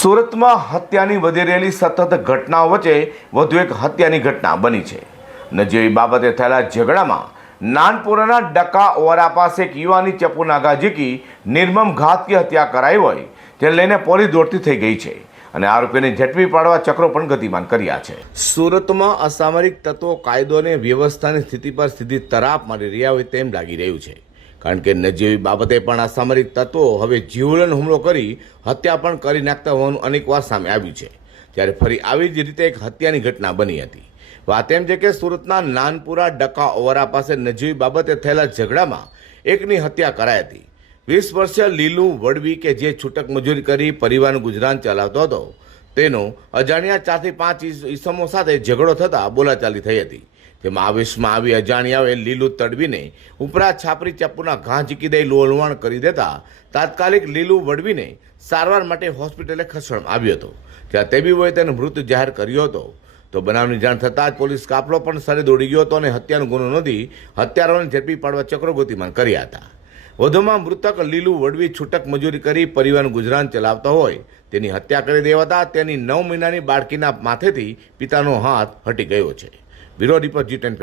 સુરતમાં હત્યાની વધી રહેલી સતત ઘટનાઓ વચ્ચે વધુ એક હત્યાની ઘટના બની છે. ને જેવી બાબતે થયેલા ઝઘડામાં નાનપુરાના ડકા ઓરા પાસે એક યુવાની ચપ્પુના ઘા ઝીકી નિર્મમ ઘાતકી હત્યા કરાઈ હોય તેને લઈને પોલીસ દોડતી થઈ ગઈ છે અને આરોપીને ઝડપી પાડવા ચક્રો પણ ગતિમાન કર્યા છે. સુરતમાં અસામરિક તત્વો કાયદો અને વ્યવસ્થાની સ્થિતિ પર સીધી તરાપ મારી રહ્યા હોય તેમ લાગી રહ્યું છે. કારણ કે નજીવી બાબતે પણ અસામરિક તત્વો હવે જીવલેણ હુમલો કરી હત્યા પણ કરી નાખતા હોવાનું અનેકવાર સામે આવ્યું છે. ત્યારે ફરી આવી જ રીતે એક હત્યાની ઘટના બની હતી. વાત એમ છે કે સુરતના નાનપુરા ડકા ઓવરા પાસે નજીવી બાબતે થયેલા ઝઘડામાં એકની હત્યા કરાઈ હતી. વીસ વર્ષીય લીલું વડવી કે જે છૂટક મજૂરી કરી પરિવારનું ગુજરાન ચલાવતો હતો તેનો અજાણ્યા ચારથી પાંચ ઈસ- ઈસમો સાથે ઝઘડો થતાં બોલાચાલી થઈ હતી. તેમાં આવેશમાં આવી અજાણ્યાઓએ લીલું તડવીને ઉપરા છાપરી ચપ્પુના ઘા ઝીકી દઈ લોલવાણ કરી દેતા તાત્કાલિક લીલું વડવીને સારવાર માટે હોસ્પિટલે ખસેડવામાં આવ્યો હતો. ત્યાં તેબીઓએ તેને મૃત જાહેર કર્યો હતો. તો બનાવની જાણ થતાં જ પોલીસ કાફલો પણ સ્થળે દોડી ગયો હતો અને હત્યાનો ગુનો નોંધી હત્યારાઓને ઝડપી પાડવા ચક્રો ગતિમાન કર્યા હતા. વધુમાં મૃતક લીલુ વડવી છૂટક મજૂરી કરી પરિવારનું ગુજરાન ચલાવતા હોય. તેની હત્યા કરી દેવાતા તેની નવ મહિનાની બાળકીના માથેથી પિતાનો હાથ હટી ગયો છે. બ્યુરો રિપોર્ટ જી ટેન